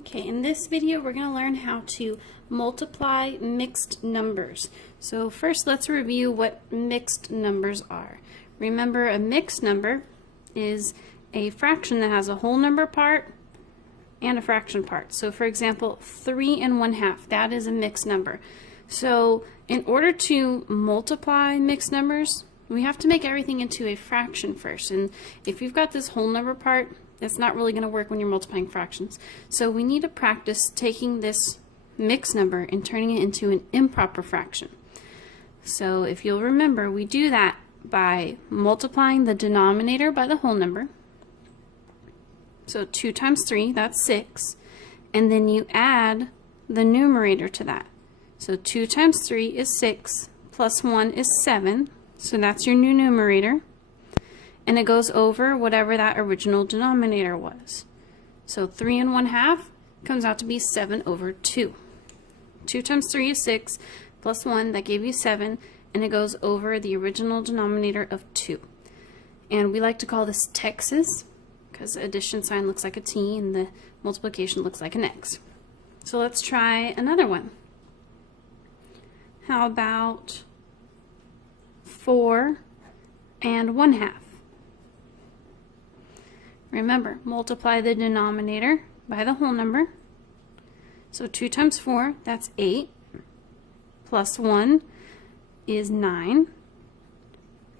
Okay, in this video we're going to learn how to multiply mixed numbers. So first let's review what mixed numbers are. Remember, a mixed number is a fraction that has a whole number part and a fraction part. So for example, 3 1/2, that is a mixed number. So in order to multiply mixed numbers, we have to make everything into a fraction first. And if you've got this whole number part, it's not really going to work when you're multiplying fractions. So we need to practice taking this mixed number and turning it into an improper fraction. So if you'll remember, we do that by multiplying the denominator by the whole number. So 2 times 3, that's 6. And then you add the numerator to that. So 2 times 3 is 6, plus 1 is 7. So that's your new numerator. And it goes over whatever that original denominator was. So 3 1/2 comes out to be 7/2. 2 times 3 is 6, plus 1, that gave you 7, and it goes over the original denominator of 2. And we like to call this Texas, because the addition sign looks like a T and the multiplication looks like an X. So let's try another one. How about 4 1/2? Remember, multiply the denominator by the whole number. So 2 times 4, that's 8, plus 1 is 9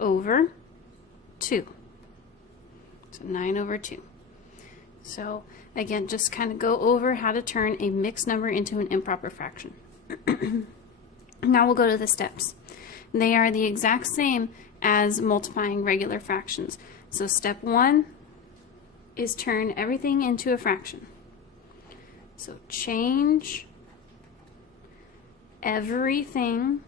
over 2. So 9/2. So again, just kind of go over how to turn a mixed number into an improper fraction. Now we'll go to the steps. They are the exact same as multiplying regular fractions. So step 1 is turn everything into a fraction. So change everything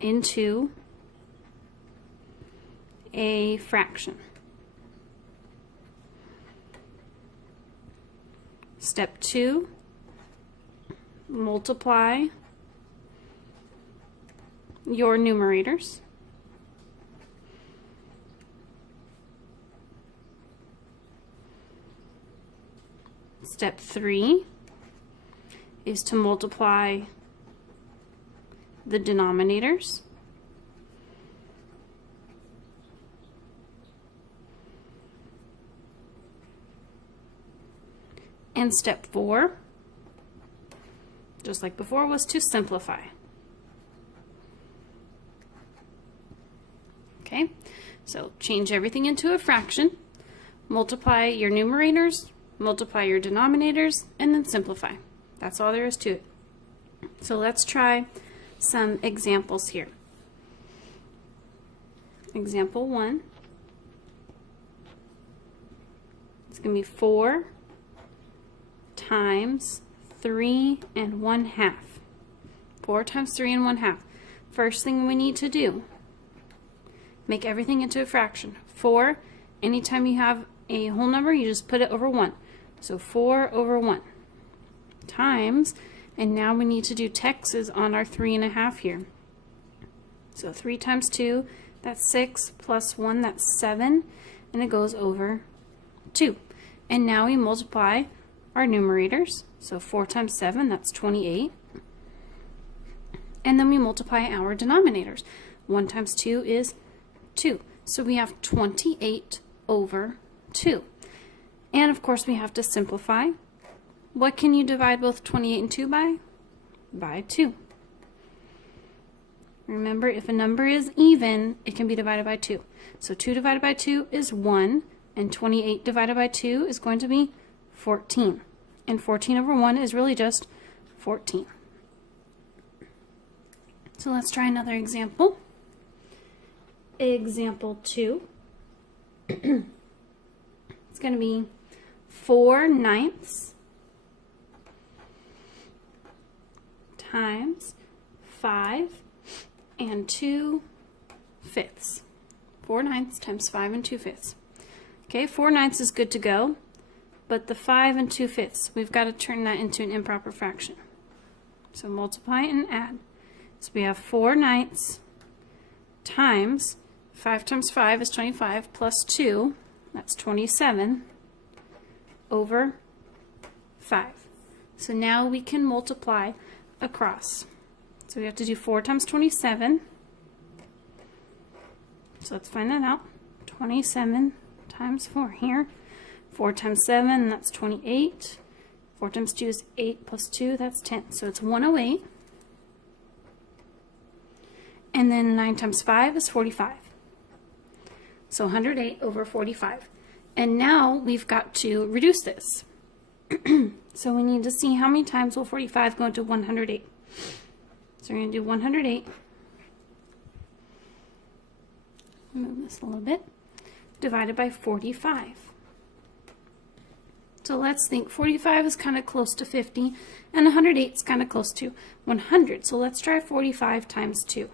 into a fraction. Step 2, multiply your numerators. Step 3 is to multiply the denominators. And step 4, just like before, was to simplify. Okay, so change everything into a fraction, multiply your numerators, multiply your denominators, and then simplify. That's all there is to it. So let's try some examples here. Example 1. It's going to be 4 times 3 1/2. 4 times 3 1/2. First thing we need to do, make everything into a fraction. 4, anytime you have a whole number, you just put it over 1. So 4/1 times, and now we need to do Texas on our 3 1/2 here. So 3 times 2, that's 6, plus 1, that's 7, and it goes over 2. And now we multiply our numerators. So 4 times 7, that's 28. And then we multiply our denominators. 1 times 2 is 2. So we have 28/2. And of course we have to simplify. What can you divide both 28 and 2 by? By 2. Remember, if a number is even, it can be divided by 2. So 2 divided by 2 is 1, and 28 divided by 2 is going to be 14. And 14/1 is really just 14. So let's try another example. Example 2. It's going to be 4/9 times 5 2/5. 4/9 times 5 2/5. Okay, 4/9 is good to go, but the 5 2/5, we've got to turn that into an improper fraction. So multiply and add. So we have 4/9 times 5 times 5 is 25, plus 2, that's 27, over 5. So now we can multiply across. So we have to do 4 times 27. So let's find that out. 27 times 4 here. 4 times 7, that's 28. 4 times 2 is 8 plus 2, that's 10. So it's 108. And then 9 times 5 is 45. So 108 over 45. And now we've got to reduce this. So we need to see how many times will 45 go into 108. So we're going to do 108. Move this a little bit. Divided by 45. So let's think 45 is kind of close to 50 and 108 is kind of close to 100. So let's try 45 times 2.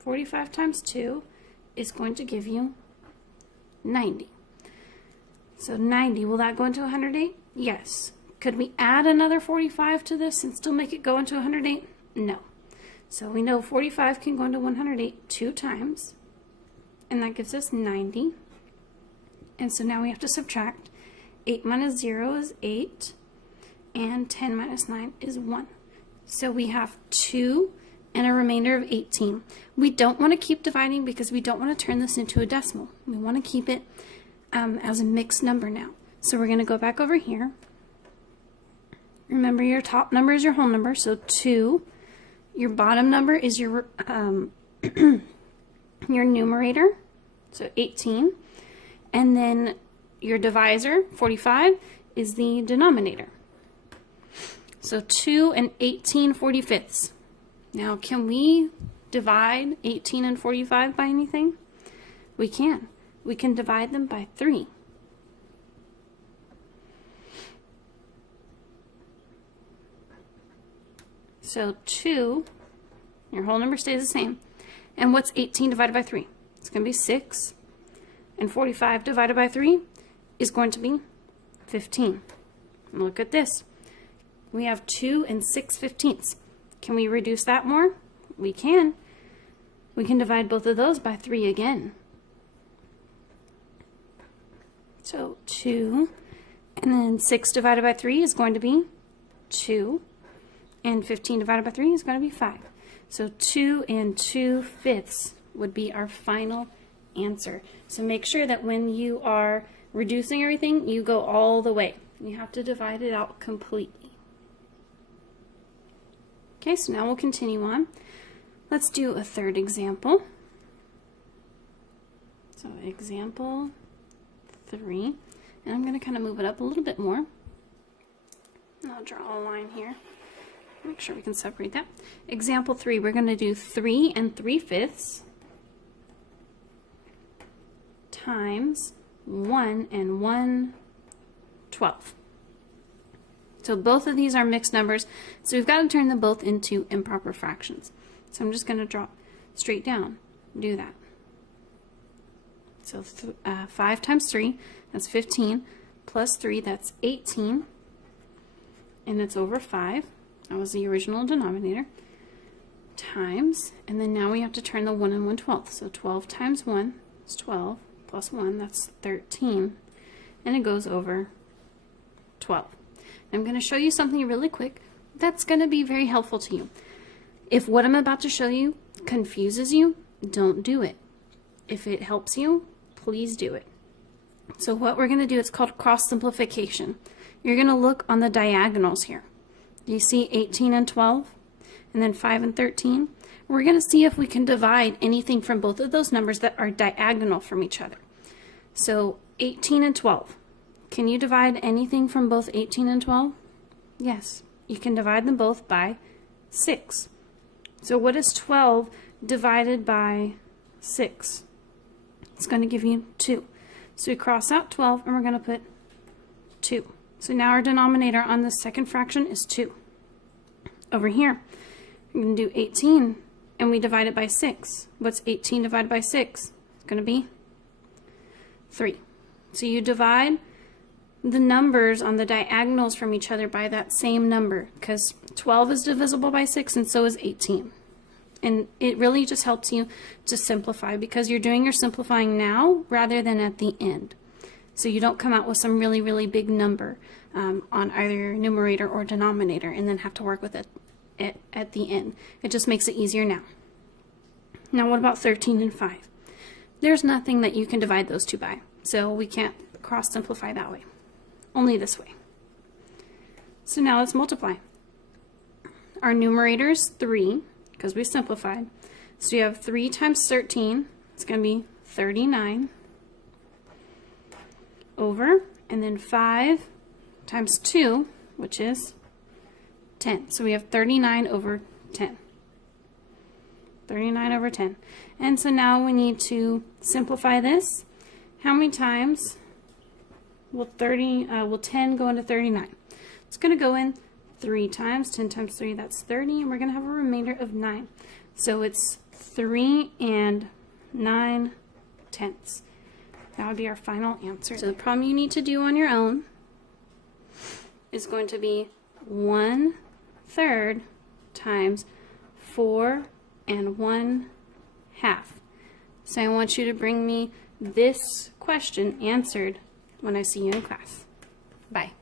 45 times 2 is going to give you 90. So 90, will that go into 108? Yes. Could we add another 45 to this and still make it go into 108? No. So we know 45 can go into 108 2 times, and that gives us 90. And so now we have to subtract. 8 minus 0 is 8, and 10 minus 9 is 1. So we have 2 and a remainder of 18. We don't want to keep dividing because we don't want to turn this into a decimal. We want to keep it as a mixed number now. So we're going to go back over here. Remember, your top number is your whole number, so 2. Your bottom number is your your numerator, so 18. And then your divisor, 45, is the denominator. So 2 and 18 45ths. Now, can we divide 18 and 45 by anything? We can. We can divide them by 3. So 2, your whole number stays the same. And what's 18 divided by 3? It's going to be 6. And 45 divided by 3 is going to be 15. And look at this. We have 2 and 6/15. Can we reduce that more? We can. We can divide both of those by 3 again. So 2, and then 6 divided by 3 is going to be 2. And 15 divided by 3 is going to be 5. So 2 and 2/5 would be our final answer. So make sure that when you are reducing everything, you go all the way. You have to divide it out completely. Okay, so now we'll continue on. Let's do a third example. So example 3. And I'm going to kind of move it up a little bit more. And I'll draw a line here. Make sure we can separate that. Example 3, we're going to do 3 and 3/5 times 1 and 1/12. So both of these are mixed numbers, so we've got to turn them both into improper fractions. So I'm just going to drop straight down, do that. So 5 times 3, that's 15, plus 3, that's 18, and it's over 5. That was the original denominator, times, and then now we have to turn the 1 and 1/12. So 12 times 1 is 12, plus 1, that's 13, and it goes over 12. I'm going to show you something really quick that's going to be very helpful to you. If what I'm about to show you confuses you, don't do it. If it helps you, please do it. So what we're going to do, it's called cross simplification. You're going to look on the diagonals here. You see 18 and 12, and then 5 and 13. We're going to see if we can divide anything from both of those numbers that are diagonal from each other. So 18 and 12. Can you divide anything from both 18 and 12? Yes, you can divide them both by 6. So what is 12 divided by 6? It's going to give you 2. So we cross out 12 and we're going to put 2. So now our denominator on the second fraction is 2. Over here, we're going to do 18 and we divide it by 6. What's 18 divided by 6? It's going to be 3. So you divide the numbers on the diagonals from each other by that same number, because 12 is divisible by 6 and so is 18. And it really just helps you to simplify because you're doing your simplifying now rather than at the end. so you don't come out with some really, really big number on either your numerator or denominator and then have to work with it at the end. It just makes it easier now. Now what about 13 and 5? There's nothing that you can divide those two by, so we can't cross simplify that way. Only this way. So now let's multiply. Our numerator is 3, because we simplified. So you have 3 times 13, it's going to be 39, over, and then 5 times 2, which is 10. So we have 39 over 10. 39 over 10. And so now we need to simplify this. How many times will 10 go into 39? It's going to go in 3 times. 10 times 3, that's 30, and we're going to have a remainder of 9. So it's 3 and 9 tenths. That would be our final answer. So the problem you need to do on your own is going to be 1/3 times 4 and 1/2. So I want you to bring me this question answered when I see you in class. Bye.